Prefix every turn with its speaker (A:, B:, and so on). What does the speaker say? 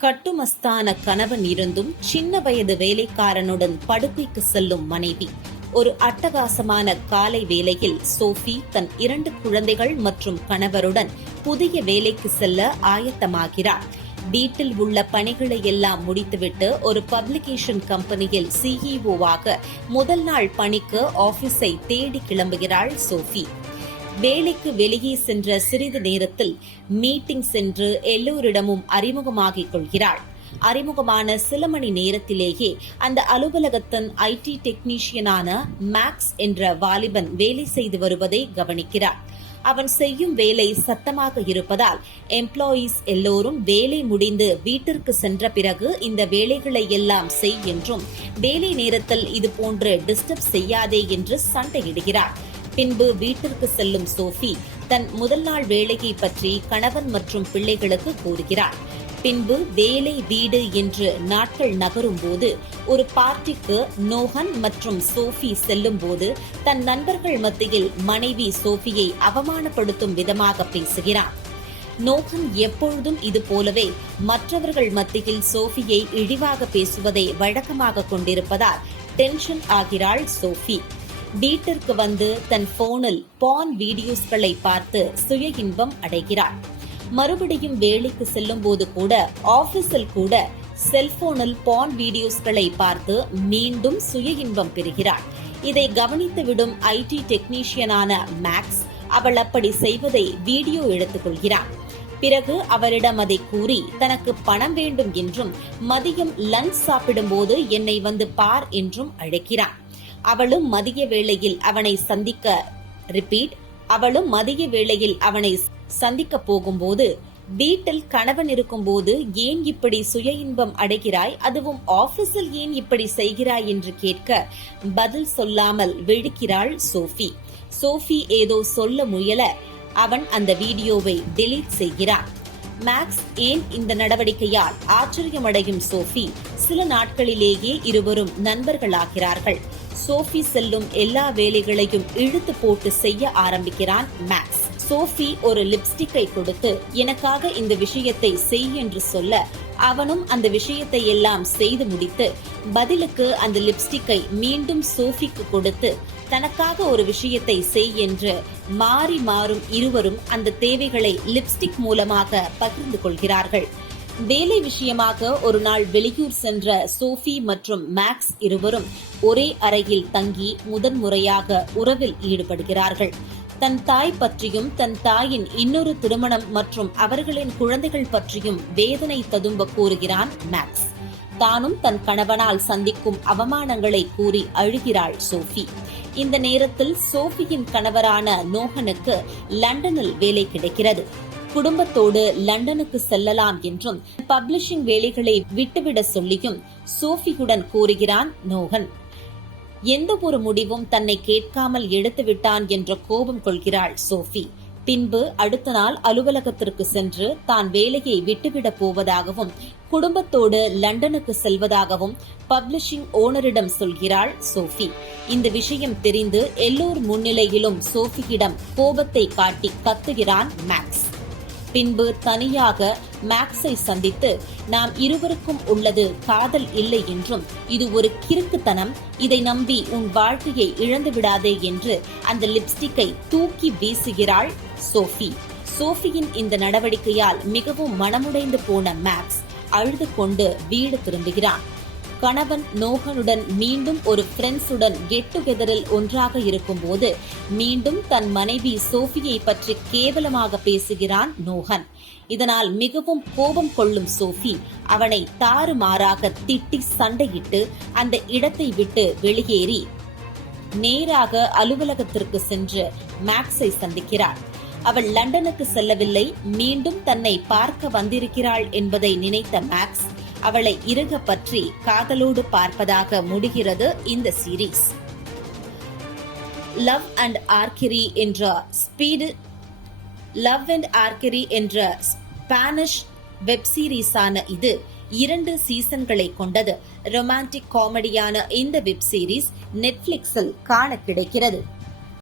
A: கட்டுமஸ்தான கணவன் இருந்தும் சின்ன வயது வேலைக்காரனுடன் படுக்கைக்கு செல்லும் மனைவி. ஒரு அட்டகாசமான காலை வேளையில் சோஃபி தன் இரண்டு குழந்தைகள் மற்றும் கணவருடன் புதிய வேலைக்கு செல்ல ஆயத்தமாகிறார். வீட்டில் உள்ள பணிகளை எல்லாம் முடித்துவிட்டு ஒரு பப்ளிகேஷன் கம்பெனியில் சிஇஓவாக முதல் நாள் பணிக்கு ஆபீஸை தேடி கிளம்புகிறாள் சோஃபி. வேலைக்கு வெளியே சென்ற சிறிது நேரத்தில் மீட்டிங் சென்று எல்லோரிடமும் அறிமுகமாகிக் கொள்கிறாள். அறிமுகமான சில மணி நேரத்திலேயே அந்த அலுவலகத்தின் ஐடி டெக்னீஷியனான மேக்ஸ் என்ற வாலிபன் வேலை செய்து வருவதை கவனிக்கிறார். அவன் செய்யும் வேலை சத்தமாக இருப்பதால் எம்ப்ளாயீஸ் எல்லோரும் வேலை முடிந்து வீட்டிற்கு சென்ற பிறகு இந்த வேலைகளை எல்லாம் செய் என்றும் வேலை நேரத்தில் இது போன்று டிஸ்டர்ப் செய்யாதே என்று சண்டையிடுகிறார். பின்பு வீட்டிற்கு செல்லும் சோஃபி தன் முதல் நாள் வேலையை பற்றி கணவன் மற்றும் பிள்ளைகளுக்கு கூறுகிறார். பின்பு வேலை வீடு என்று நாட்கள் நகரும் போது ஒரு பார்ட்டிக்கு நோஹன் மற்றும் சோஃபி செல்லும் போது தன் நண்பர்கள் மத்தியில் மனைவி சோஃபியை அவமானப்படுத்தும் விதமாக பேசுகிறார். நோகன் எப்பொழுதும் இது போலவே மற்றவர்கள் மத்தியில் சோஃபியை இழிவாக பேசுவதை வழக்கமாக கொண்டிருப்பதால் டென்ஷன் ஆகிறாள் சோஃபி. வீட்டிற்கு வந்து தன் போனில் பான் வீடியோஸ்களை பார்த்து சுய இன்பம் அடைகிறாள் மறுபடியும் வேலைக்கு செல்லும் போது கூட ஆபீஸில் கூட செல்போனில் பான் வீடியோஸ்களை பார்த்து மீண்டும் சுய இன்பம் பெறுகிறாள் இதை கவனித்துவிடும் ஐடி டெக்னீஷியனான மேக்ஸ் அவள் அப்படி செய்வதை வீடியோ எடுத்துக் கொள்கிறார் பிறகு அவரிடம் அதை கூறி தனக்கு பணம் வேண்டும் என்றும் மதியம் லஞ்ச் சாப்பிடும்போது என்னை வந்து பார் என்றும் அழைக்கிறான். அவளும் மதிய வேளையில் அவனை சந்திக்க ரிப்பீட் அவளும் மதிய வேளையில் அவனை சந்திக்க போகும்போது வீட்டில் கணவன் இருக்கும்போது ஏன் இப்படி சுய இன்பம் அடைகிறாய்? அதுவும் ஆபீஸில் ஏன் இப்படி செய்கிறாய் என்று கேட்க பதில் சொல்லாமல் விழிக்கிறாள் சோஃபி. சோஃபி ஏதோ சொல்ல முயல அவன் அந்த வீடியோவை டெலீட் செய்கிறான். மேக்ஸ் ஏன் இந்த நடவடிக்கையால் ஆச்சரியமடையும் சோஃபி? சில நாட்களிலேயே இருவரும் நண்பர்களாகிறார்கள். சோஃபி செல்லும் எல்லா வேலைகளையும் இழுத்து போட்டு செய்ய ஆரம்பிக்கிறான் மேக்ஸ். சோஃபி ஒரு லிப்ஸ்டிக்கை கொடுத்து எனக்காக இந்த விஷயத்தை செய் என்று சொல்ல அவனும் அந்த விஷயத்தை எல்லாம் செய்து முடித்து பதிலுக்கு அந்த லிப்ஸ்டிக்கை மீண்டும் சோஃபிக்கு கொடுத்து தனக்காக ஒரு விஷயத்தை செய் என்று மாறி மாறும் இருவரும் அந்த தேவைகளை லிப்ஸ்டிக் மூலமாக பகிர்ந்து கொள்கிறார்கள். வேலை விஷயமாக ஒரு நாள் வெளியூர் சென்ற சோஃபி மற்றும் மேக்ஸ் இருவரும் ஒரே அறையில் தங்கி முதன்முறையாக உறவில் ஈடுபடுகிறார்கள். தன் தாய் பற்றியும் தன் தாயின் இன்னொரு திருமணம் மற்றும் அவர்களின் குழந்தைகள் பற்றியும் வேதனை ததும்ப கூறுகிறான் மேக்ஸ். தானும் தன் கணவனால் சந்திக்கும் அவமானங்களை கூறி அழுகிறாள் சோஃபி. இந்த நேரத்தில் சோஃபியின் கணவரான நோகனுக்கு லண்டனில் வேலை கிடைக்கிறது. குடும்பத்தோடு லண்டனுக்கு செல்லலாம் என்றும் பப்ளிஷிங் வேலைகளை விட்டுவிட சொல்லியும் சோஃபியுடன் கூறுகிறான் நோகன். எந்த ஒரு முடிவும் தன்னை கேட்காமல் எடுத்துவிட்டான் என்ற கோபம் கொள்கிறாள் சோஃபி. பின்பு அடுத்த நாள் அலுவலகத்திற்கு சென்று தான் வேலையை விட்டுவிடப் போவதாகவும் குடும்பத்தோடு லண்டனுக்கு செல்வதாகவும் பப்ளிஷிங் ஓனரிடம் சொல்கிறாள் சோஃபி. இந்த விஷயம் தெரிந்து எல்லோர் முன்னிலையிலும் சோஃபியிடம் கோபத்தை காட்டி கத்துகிறான் மேக்ஸ். பின்பு தனியாக மேக்ஸை சந்தித்து நாம் இருவருக்கும் உள்ளது காதல் இல்லை என்றும் இது ஒரு கிறுக்குத்தனம் இதை நம்பி உன் வாழ்க்கையை இழந்து விடாதே என்று அந்த லிப்ஸ்டிக்கை தூக்கி வீசுகிறாள் சோஃபி. சோஃபியின் இந்த நடவடிக்கையால் மிகவும் மனமுடைந்து போன மேக்ஸ் அழுது கொண்டு வீடு திரும்புகிறான். கணவன் நோகனுடன் மீண்டும் ஒரு ஃப்ரெண்ட்ஸுடன் கெட் டுகெதரில் ஒன்றாக இருக்கும்போது மீண்டும் தன் மனைவி சோஃபியை பற்றி கேவலமாக பேசுகிறான் நோகன். இதனால் மிகவும் கோபம் கொள்ளும் சோஃபி அவனை தாறுமாறாக திட்டி சண்டையிட்டு அந்த இடத்தை விட்டு வெளியேறி நேராக அலுவலகத்திற்கு சென்று மேக்ஸை சந்திக்கிறார் அவள் லண்டனுக்கு செல்லவில்லை மீண்டும் தன்னை பார்க்க வந்திருக்கிறாள் என்பதை நினைத்த மேக்ஸ் அவளை இறுக பற்றி காதலோடு பார்ப்பதாக முடிகிறது இந்த சீரீஸ் லவ் அண்ட் ஆர்கிரி என்ற ஸ்பீடு லவ் அண்ட் ஆர்கிரி என்ற ஸ்பானிஷ் வெப் சீரிஸான இது இரண்டு சீசன்களை கொண்டது. ரொமான்டிக் காமெடியான இந்த வெப் சீரிஸ் நெட்ஃபிளிக்ஸில் காண கிடைக்கிறது.